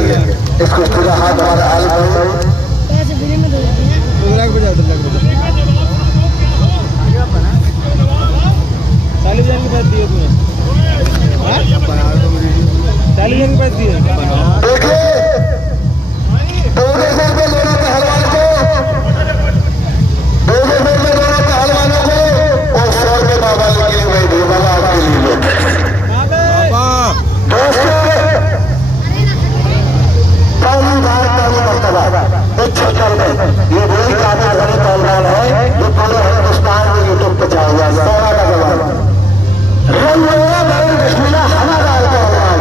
लिए इस कुश्ती का हाथ हमारे आलम देखिए 200 रुपये लेना पहलवान को, 200 रुपये लेना पहलवानों को और 100 रुपये बाबा लेके भाई दे बाबा आपके लिए दोस्तों। पहली बार पहली मर्तबा 176 में ये वही काबिल धनी पहलवान है जो पूरे हिंदुस्तान में यूट्यूब पे छा हुआ है। सोना का जवाब बिस्मिल्लाह हमारा पहलवान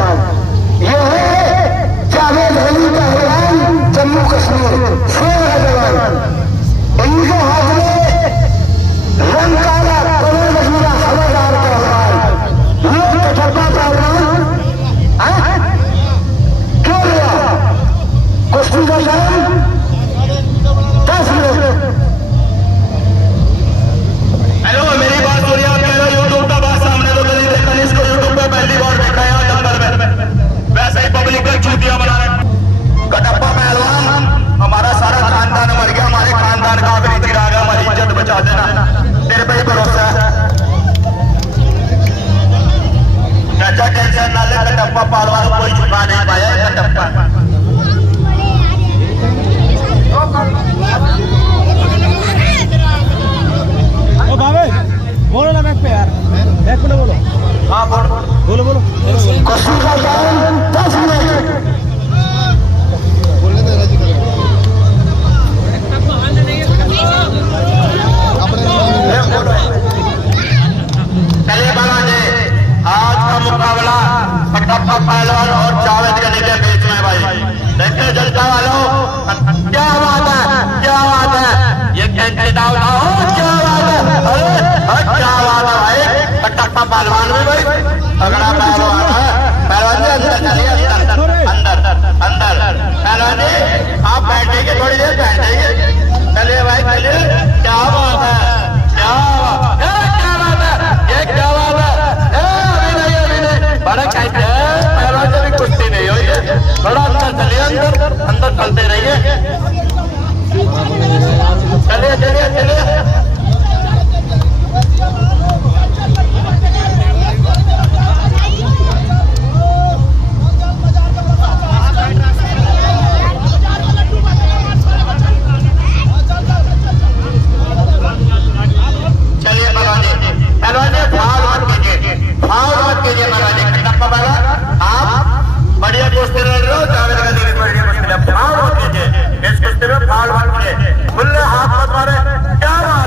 ये है जावेद अली पहलवान जम्मू कश्मीर सोना का जवाब। इनके हाथ में रंग काला कमर बिस्मिल्लाह हमारा पहलवान लोग कठप्पा पहलवान क्यों लिया कुश्ती का टाइम 10 मिनट। हेलो मेरी बात हो रही है, आप कह रहे हो यूट्यूब का बात सामने तो कभी देखा नहीं, इसको यूट्यूब पे पहली बार देखा है नंबर में, वैसे ही पब्लिक का चूतिया बना रहे। कटप्पा पहलवान हमारा सारा खानदान मर गया, हमारे खानदान का भी चिराग है, हमारी इज्जत बचा देना, तेरे पे ही भरोसा है। चाचा टेंशन ना ले, कटप्पा पहलवान कोई झुका नहीं पाया है। कटप्पा बोलो ना बैक पे यार, बैक पे बोलो। हाँ बोलो बोलो कुश्ती का टाइम 10 मिनट। चलिए बालाजी, आज का मुकाबला कटप्पा पहलवान और जावेद अली के बीच में भाई। देखिए जनता वालों, क्या बात है, क्या बात है, ये कैंडिडेट आओ, क्या बात है, अरे क्या बात है भाई। कटप्पा पहलवान भी भाई तगड़ा पहलवान है। पहलवान जी अंदर चलिए, अंदर अंदर अंदर। पहलवान जी आप बैठेंगे, थोड़ी देर बैठेंगे। चलिए भाई चलिए, क्या बात है, क्या बात है, क्या बात है, ये क्या बात है। अभी नहीं बड़ा कहते हैं पहलवान से भी कुश्ती नहीं हुई है। थोड़ा अंदर चलिए, अंदर अंदर चलते रहिए। चलिए चलिए चलिए। चलिए पहलवान जी भाव मत कीजिए, भाव मत कीजिए पहलवान जी। कटप्पा पहलवान आप बढ़िया कुश्ती लड़ रहे हो, जावेद अली की बढ़िया कुश्ती, भाव मत कीजिए इस कुश्ती में, भाव मत कीजिए, खुले हाथ मत मारे। क्या बात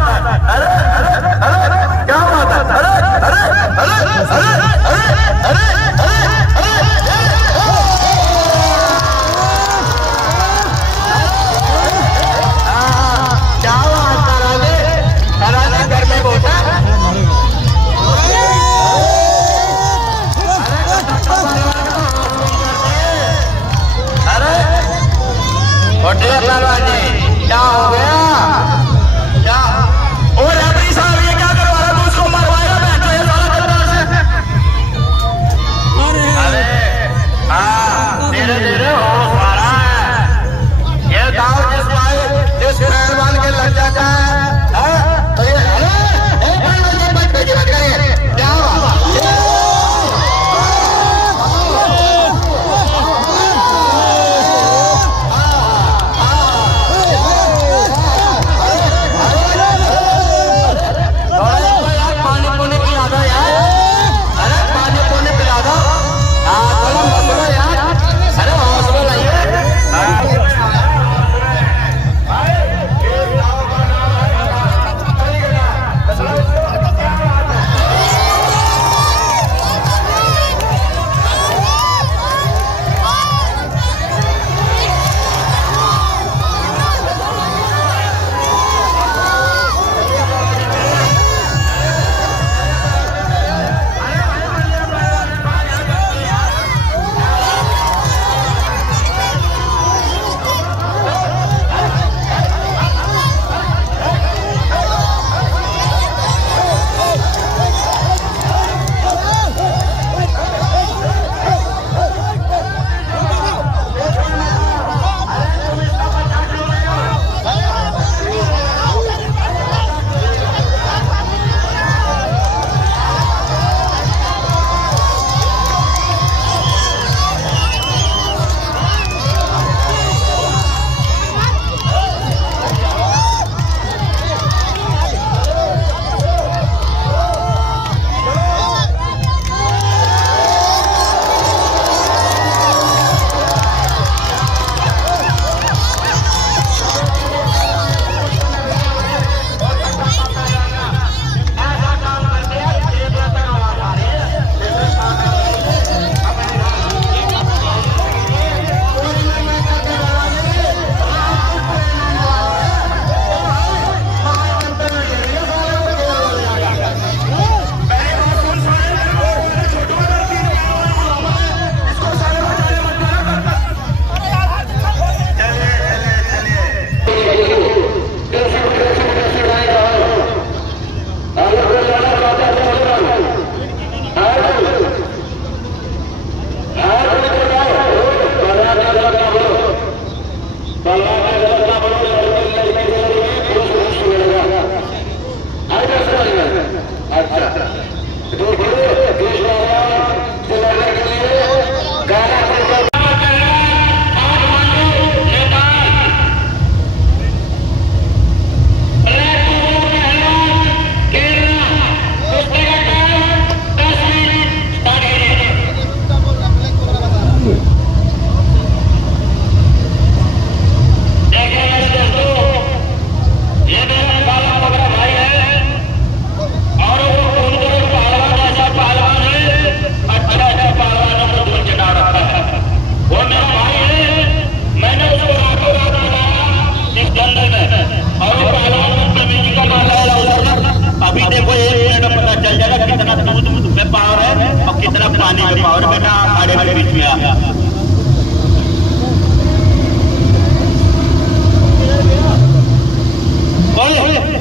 पानी में पावर बेटा आड़े के बीच में आ।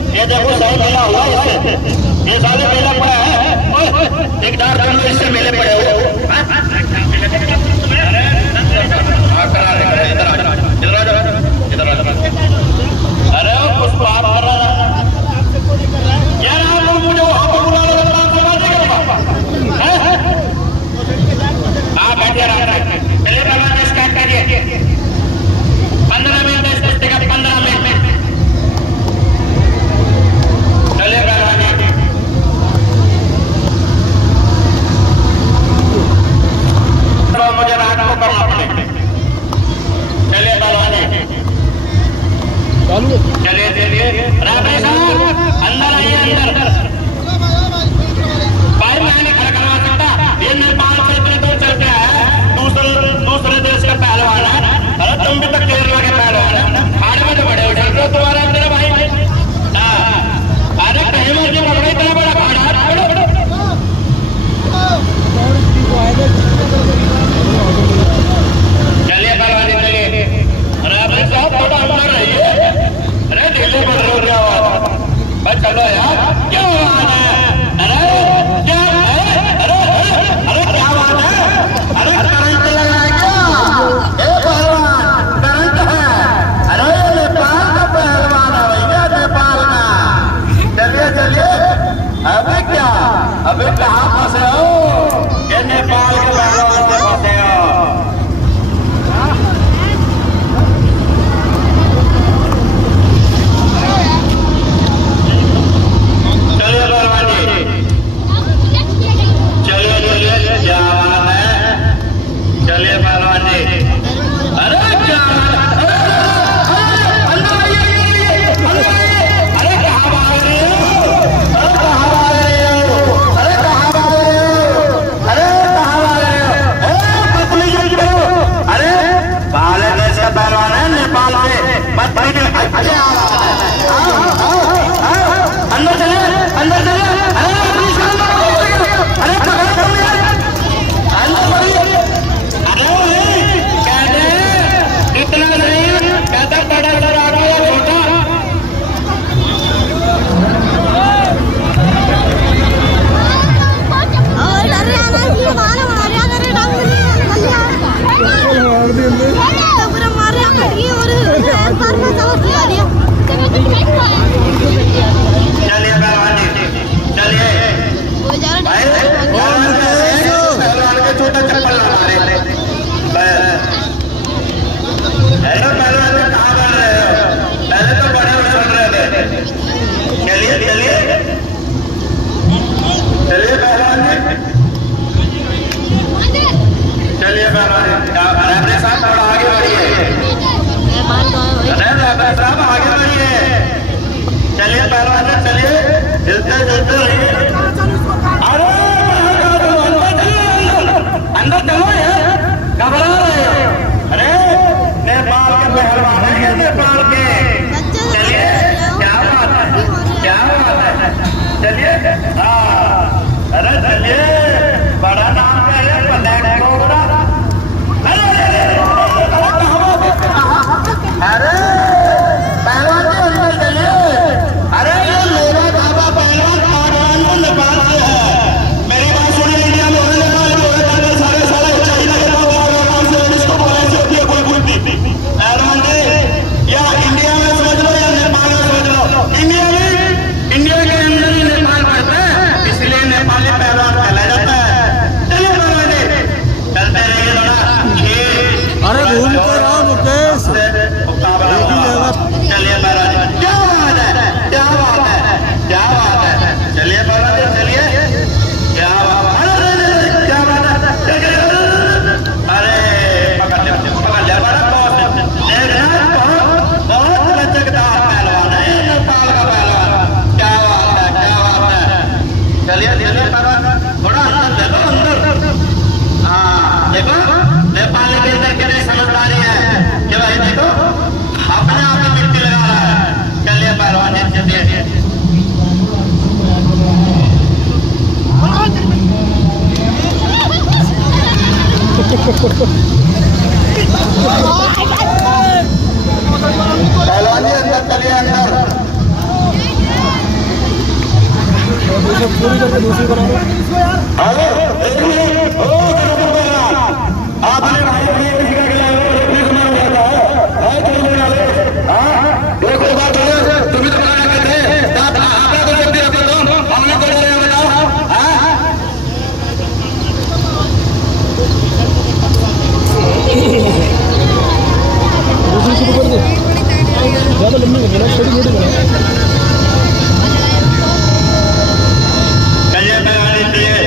ये देखो सही मेला हुआ इससे, ये साले मेला पड़ा है। एक डार कर लो इससे मेले पड़े हो। अरे कुछ बात कर रहा है यार, आप मुझे वहां पर बुला लो, आप बैठे चलिए पहलवान स्टार्ट करिए। 15 मिनट इस कुश्ती का, 15 मिनट चलिए पहलवान। तो मुझे रात को करना पड़ेगा। चलिए पहलवान, चलिए चलिए राबड़ी साहब अंदर आइए, अंदर भाई मैं नहीं खड़ा करवा सकता, ये नेपाल से इतनी दूर चल के आया है, दूसरे देश का पहलवान है। अरे तुम भी तो केरला के पहलवान है, आड़े में तो बड़े उठे तो तुम्हारा अंदर भाई। अरे कहीं में जो पकड़ा इतना बड़ा खाड़ा, चलिए पहलवान चलिए। राबड़ी साहब थोड़ा अंदर रहिए। अरे दिल्ली में रो रहा हुआ बस, चलो यार क्या बात है। अरे क्या है, अरे क्या बात है। अरे करंट लगा है क्या? ए पहलवान करंट है। अरे नेपाल का पहलवान है भैया, नेपाल का। चलिए चलिए। अबे क्या, अबे कहाँ फंसे हो? ये नेपाल के पहलवान से फंसे हो। चलिए पहलवान जी, चलिए चलिए, क्या बात है। चलिए पहलवान जी। अरे क्या, अरे कहाँ भाग रहे हो, अरे कहाँ भाग रहे हो, अरे कहाँ भाग रहे हो, अरे कहाँ भाग रहे हो, पतली जी करो। अरे बाले देश का पहलवान है नेपाल में, पतली जी। अच्छा अंदर चलिए, अंदर चलिए। अरे अरे अंदर बढ़िए। अरे कहते इतना नहीं, कहता बड़ा बड़ा आ गया छोटा। चलिए पहलवान जी, चलिए भाई, पहलवान के छोटा चप्पल ना मारे। पहलवान में कहाँ बढ़ रहे हो, पहले तो बड़े उछल रहे थे। चलिए चलिए चलिए पहलवान जी, चलिए पहलवान जी। राबड़ी साहब थोड़ा आगे बढ़िए। अरे राबड़ी साहब आगे बढ़िए। चलिए पहलवान जी, चलिए हिलते हिलते रहिए। अरे अंदर चलो यार, घबरा रहे हो। अरे नेपाल के पहलवान है, नेपाल के। चलिए क्या बात है, क्या बात है। चलिए हाँ, अरे चलिए, बड़ा नाम क्या है, ब्लैक कोबरा। अरे पहलवान जी अंदर चलिए। अरे ये मेरा बाबा पहलवान नेपाल से है। मेरी बात सुनिए, इंडिया में नेपाल में सारे सारे पहलवान जी अंदर चलिए अंदर। पूरी करके दूसरी बना दो। हेलो आपने भाई किसी का गिलाया हो रेफरी को मार जाता है चलो वाले। हाँ देखो एक बार बोले तुम ही तो बनाना कहते हैं आपने तो व्यक्ति रखते तुम हमने बोल रहे हैं बताओ। हाँ दूसरी शुरू कर दे। ज़्यादा लंबी नहीं बना, छोटी छोटी बना। चलिए पहलवान चलिए।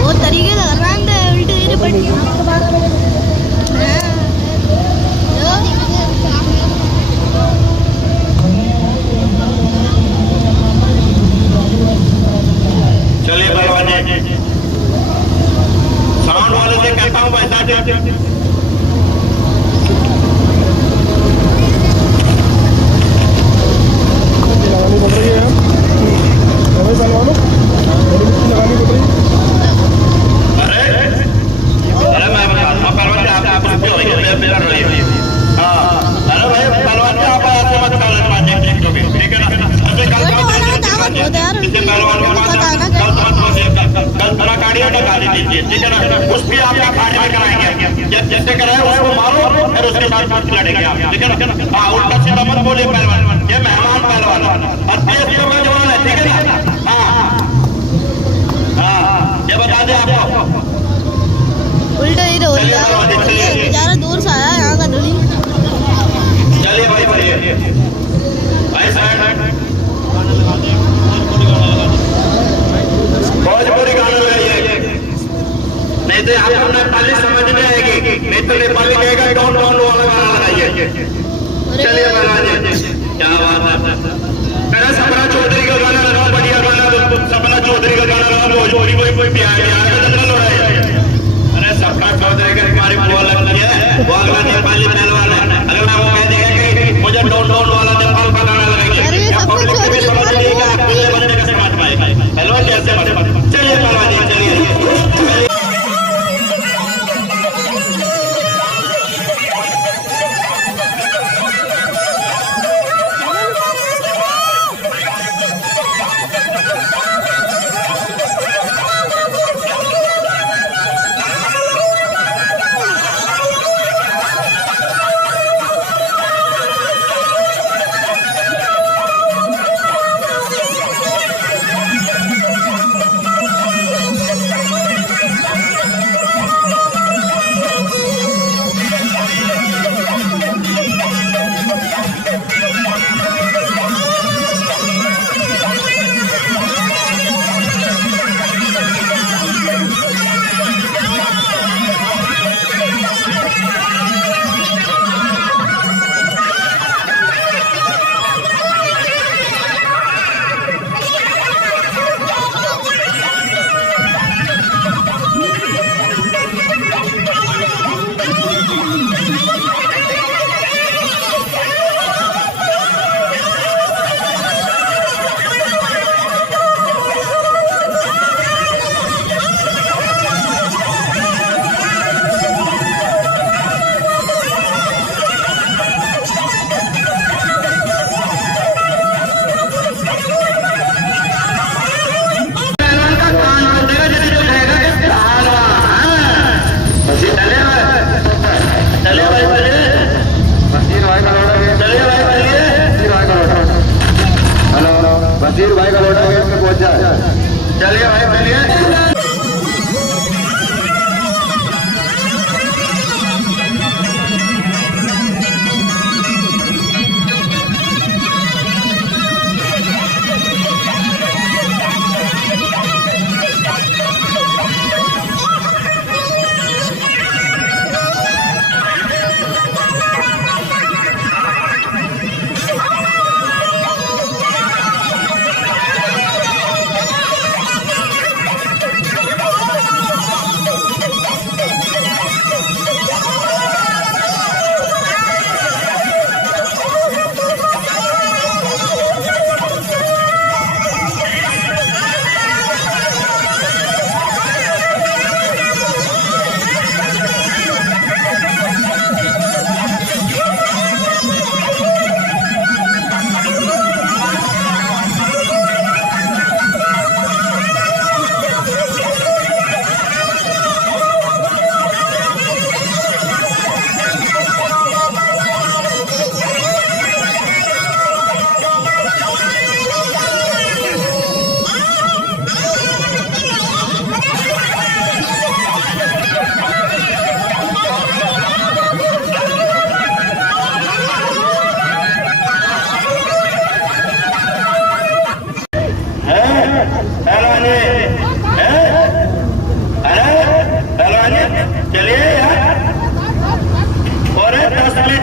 वो तरीके से कर रहा है उल्टे सीधे पट्टी। चलिए पहलवान जी साउंड वाले से कहता हूँ पैसा लगानी पड़ रही है यार। अरे पहलवानों बड़ी मिट्टी लगानी पड़ रही है। अरे अरे मैं बताता हूँ पहलवान जी आप कुछ भी हो रही है मेरा रही है। हाँ अरे भाई पहलवान जी आप ऐसे मत कर ठीक है ना। ऐसे कल पहलवान के पास कल थोड़ा गाड़ियाँ निकाल दीजिए ठीक है ना। कुछ भी आप अखाड़े में कराएंगे जैसे कराए उसको मारो फिर उसके साथ लड़ेंगे आप ठीक है ना। हाँ उल्टा सीधा मत बोलिए पहलवान ये मेहमान पहलवान और देश का मेजबान है ठीक है ना। हाँ हाँ ये बता दें आपको उल्टा सीधे हो रही है बेचारा दूर से आया यहाँ का धुली। चलिए भाई बढ़िए भाई साइड भोजपुरी गाना लगाइए नहीं तो आपको नेपाली समझ में आएगी नहीं तो नेपाली कहेगा डॉन डॉन वाला गाना लगाइए। चलिए पहलवान जी क्या बात है। मेरा सपना चौधरी का गाना लगाओ बढ़िया गाना सपना चौधरी का गाना लगाओ भोजपुरी कोई प्यार का जंगल हो रहा है। अरे सपना चौधरी का हमारी बुआ लगती है वो अगला नेपाली पहलवान है अगला वो कह देगा कि मुझे डॉन डॉन वाला नेपाल का गाना लगाइए बंदे का समझ पाएगा पहलवान जी ऐसे चलिए पहलवान जी चलिए।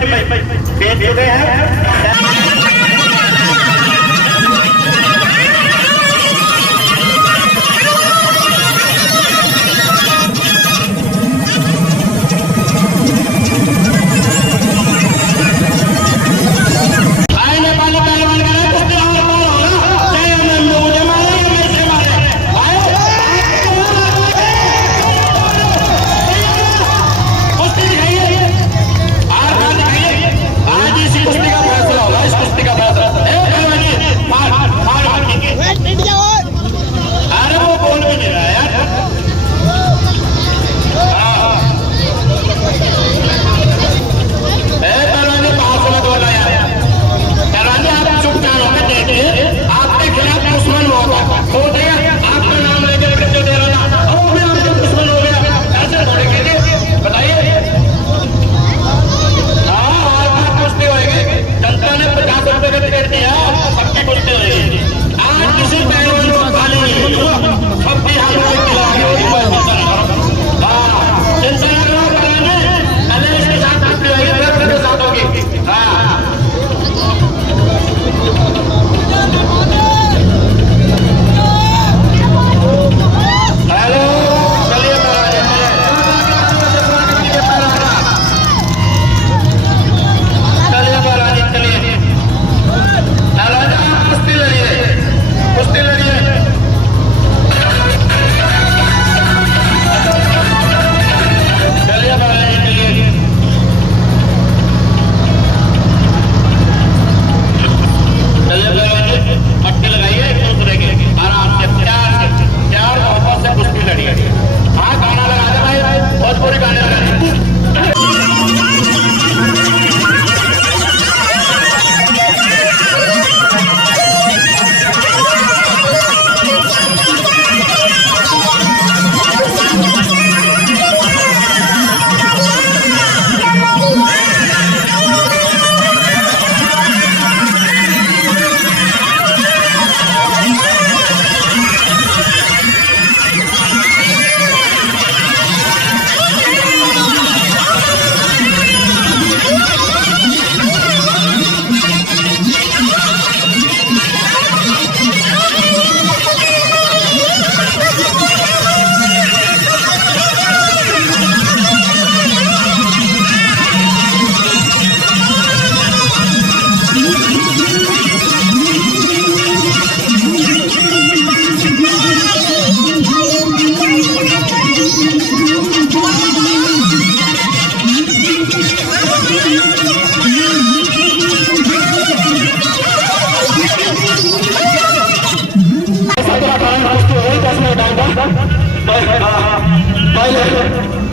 बेच चुके हैं।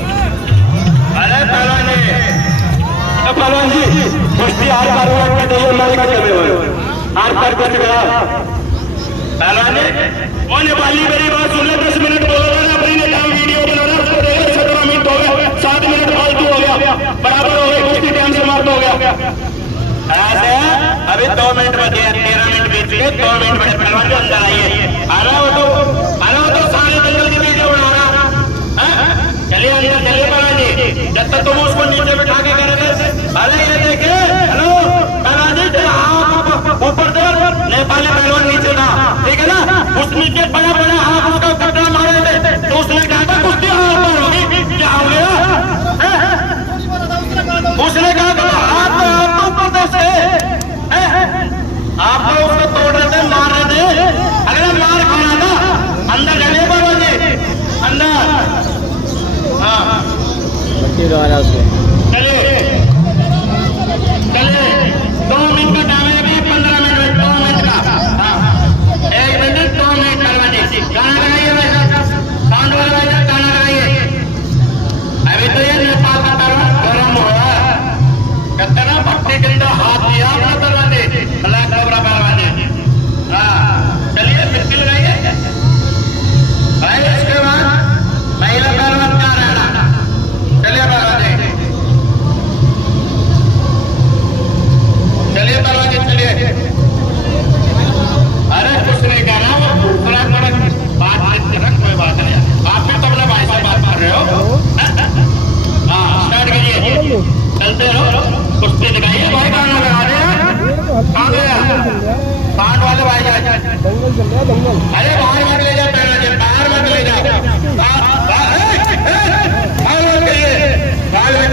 अरे पहलवान जी कुश्ती आर पार के दो मारी का कमे हुए आर पार कुछ गया पहलवान वो नेपाली मेरी बात सुन ले 10 मिनट बोलो ना अपनी ने काम वीडियो बनाना उसको देखो 17 मिनट हो गए 7 मिनट फालतू हो गया बराबर हो गए कुश्ती टाइम से मार हो गया ऐसे अभी 2 मिनट बचे 13 मिनट बीत गए 2 मिनट बड़े पहलवान जो अंदर आइए आ रहा हो तो सारे जंगल की वीडियो बना रहा चलिए अंदर चलिए पहलवान जी जब तक तुम उसको नीचे बिठा के कर रहे थे अरे ये देखे हेलो पहलवान जी ऊपर से नेपाली पहलवान नीचे था ठीक है ना उस नीचे बड़ा बड़ा हाथ उसका कटरा मारे थे तो उसने कहा था कुश्ती हाथ पर होगी क्या हो गया उसने कहा था हाथ ऊपर से आप लोग उसको तोड़ रहे थे मार रहे थे अगला मार खाना था अंदर चलिए पहलवान जी अंदर हाँ चलिए चलिए 2 मिनट का टाइम है अभी 15 मिनट 2 मिनट का हाँ 1 मिनट 2 मिनट करवा दीजिए गाना लगाइए वैसा साउंड वाला वैसा गाना लगाइए अभी तो ये नेपाल का तरह गर्म हो रहा है कहते ना भट्टी के अंदर हाथ दिया अपना तरवा दे ब्लैक कोबरा करवा दे हाँ चलिए फिर लगाइए भाई इसके बाद महिला पहलवान का रहना चलिए पहलवान जी चलिए पहलवान जी चलिए अरे कुछ नहीं कहना वो थोड़ा थोड़ा बात कोई बात नहीं आप फिर तो अपने भाई से बात कर रहे हो हाँ स्टार्ट करिए चलते रहो कुछ अरे बाहर मत ले जाओ, बाहर मत ले जाओ, बाहर मत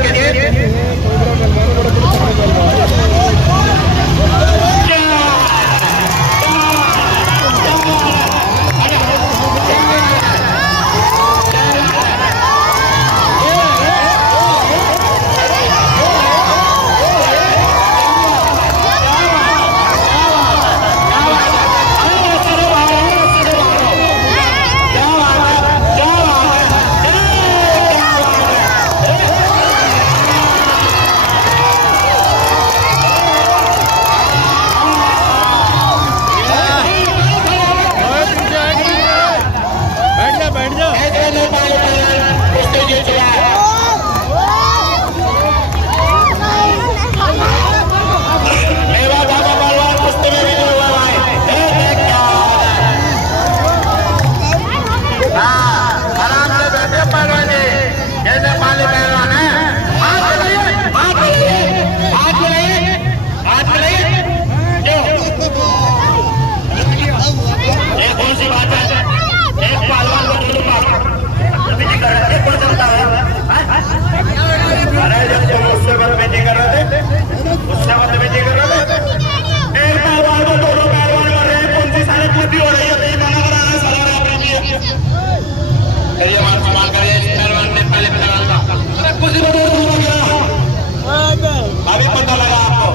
करिए। अभी पता लगा आपको,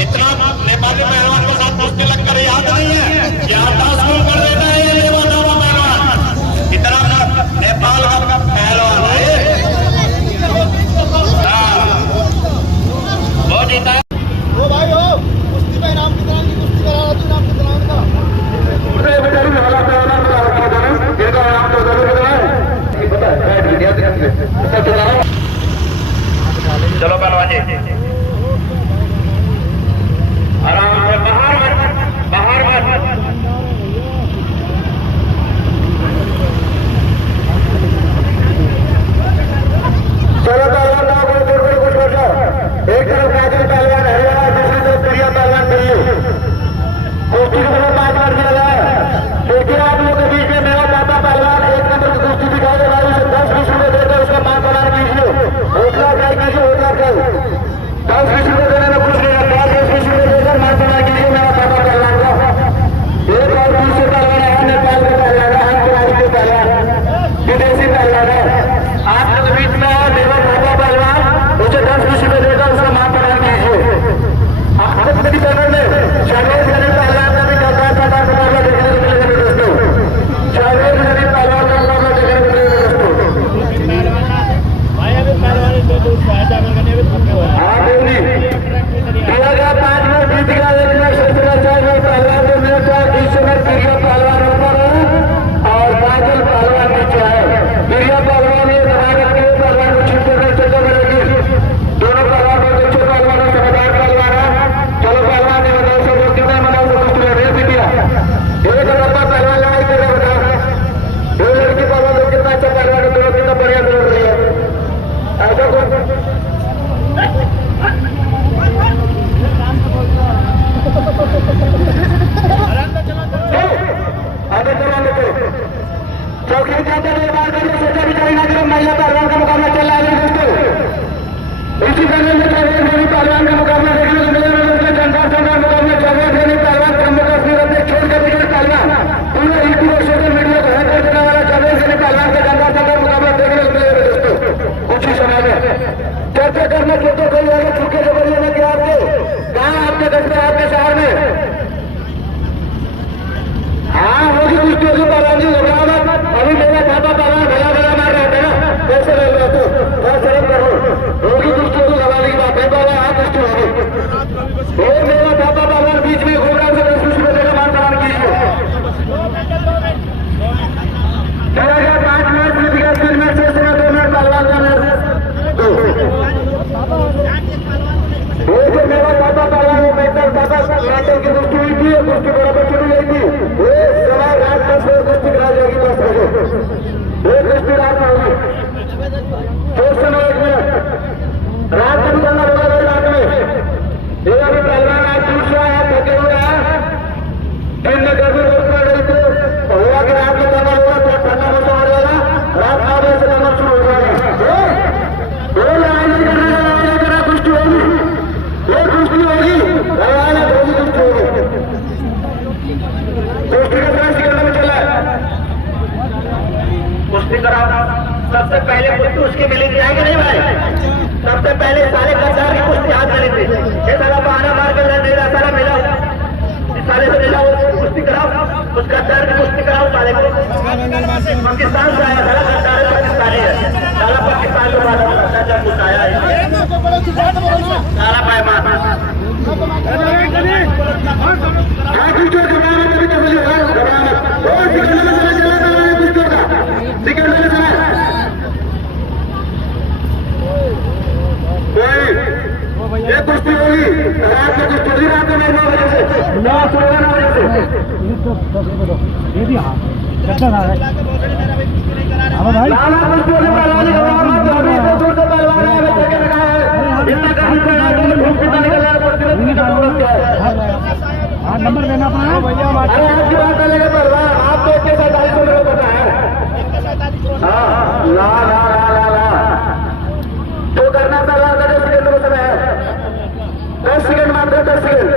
इतना नेपाली पहलवान के साथ कुश्ती लगकर याद नहीं है, याद शुरू कर देता है ये नेपाल पहलवान, इतना नेपाल का पहलवान है। वो जीता है। ओ भाई हो, कुश्ती में इनाम कितना की कुश्ती करा तू, इनाम कितना का? उसे बेचारी वाला पहलवान का रखा था ना, जिनका नाम तो जरूर कितना है ये पता है, बैठ गया ध्यान से अच्छा चला। चलो पहलवान जी आराम से, बाहर मत, बाहर मत। चलो पहलवान ना कोई दूर कोई कुछ बैठो, एक तरफ काजल पहलवान है, दूसरी तरफ प्रिया पहलवान चाहिए। कुश्ती को तो 5 बार किया है। देखिए आप लोग के बीच में मेरा दादा पहलवान 1 नंबर की कुश्ती दिखा दे, भाई उसे 10-20 रुपए देकर उसका मान सम्मान कीजिए। हौसला अफजाई कीजिए, हौसला अफजाई। 10-20 रुपए देने में कुछ नहीं लगता, 10-20 रुपए देकर मान सम्मान कीजिए मेरा दादा पहलवान का। एक और दूसरे पहलवान है, नेपाल के पहलवान है, अंतर्राष्ट्रीय पहलवान, विदेशी पहलवान है। आप लोग के बीच में मेरा दादा पहलवान उसे 10-20 रुपए देकर उसका मान सम्मान कीजिए। आपको पहलवान में शामिल करने पहलवान का भी मुकाबला देखने को मिलेगा दोस्तों, शामिल करने पहलवान का मुकाबला देखने को मिलेगा दोस्तों। हाँ देवनी दिया गया 5 मिनट बीत गया, लेकिन सोचना चाहिए पहलवान को मेरे को 20 मिनट प्रिया पहलवान ऊपर है और बादल पहलवान नीचे है। प्रिया पहलवान ये दबा रखी है, पहलवान को छूटते नहीं चलते रहेगी। दोनों पहलवान बहुत अच्छे पहलवान है, समझदार पहलवान है। चलो पहलवान ने बताओ सब लोग कितना मनाओ तो कुछ लड़े भी दिया। एक लंबा पहलवान लड़ाई कर रहा बताओ, 2 लड़की पहलवान लोग कितना अच्छा पहलवान है, दोनों कितना बढ़िया दौड़ रही है। ऐसा कुछ आगे चलो चौकी जाते हुए बार करके सोचा विचारी ना करो, महिला पहलवान का मुकाबला चल रहा है दोस्तों। इसी तरह में पहलवान का मुकाबला देखने को मिलेगा दोस्तों। जनता संग्राम मुकाबला चौबीस पहलवान जम्मू कश्मीर अपने छोड़ कर बिगड़े पहलवान पूरे यूट्यूब और सोशल मीडिया को हैक कर देने वाला चौबीस पहलवान का जनता संग्राम मुकाबला देखने को मिलेगा दोस्तों। कुछ ही समय में चर्चा करना चाहते कोई अगर छुट्टे खबर लेने के आपको कहाँ आपके कस्बे आपके शहर में हाँ होगी कुछ तो पहलवान जी घबराओ मत। अभी मेरा दादा पहलवान भला भला मार रहे थे ना, कैसे रह रहे तो बहुत शर्म करो, होगी कुछ तो घबराने की बात है। बाबा हाँ कुछ तो होगी, और मेरा दादा पहलवान बीच में घूम रहा है, 10-20 रुपए देकर मान सम्मान कीजिए। चला गया 5 मिनट बीत गया, 3 मिनट से 2 मिनट पहलवान का मेरा दादा पहलवान नाटक की कुश्ती हुई थी, कुश्ती बराबर शुरू हुई थी। सवा रात 10 बजे कुश्ती करा जाएगी, 10 बजे एक कुश्ती रात में होगी। सोच समय 1 मिनट रात में निकलना होगा, रात में ये अभी पहलवान आज दूसरा है, थके हुए हैं, दिन में गर्मी बहुत पड़ रही थी। पहलवान है, 2 सेकंड छोड़ो। कुश्ती का 10 सेकंड में चला है। कुश्ती करा सबसे पहले कुश्ती उसकी मिली थी, आएगी नहीं भाई? सबसे पहले साले गद्दार की कुश्ती हाथ मिली थी। ये साला बहाना मार कर नहीं रहा, साला मिला इस साले से मिला, कुश्ती कराओ, उस गद्दार की कुश्ती कराओ साले को। पाकिस्तान से आया साला, गद्दार पाकिस्तानी है साला, पाकिस्तान को मारा जब कुछ आया है साला भाई मार ये कुश्ती होगी रात में, कुश्ती रात में 9 बजे से 9 बजे से। ये भी हाँ कैसा था भाई लाला कुश्ती होने पहलवानी दूर से पहलवान है, बच्चे के लगा है इतना काम कर रहा है, धूप कितना निकल रहा है, कुश्ती में क्या जरूरत क्या है? हाँ नंबर देना अपना भैया। अरे आपकी बात चलेगा पहलवान, आप तो 147 लोगों को पता है। हाँ ला ला ला ला ला तो करना पहलवान का 10 सेकंड में समय है, 10 सेकंड मात्र 10 सेकंड।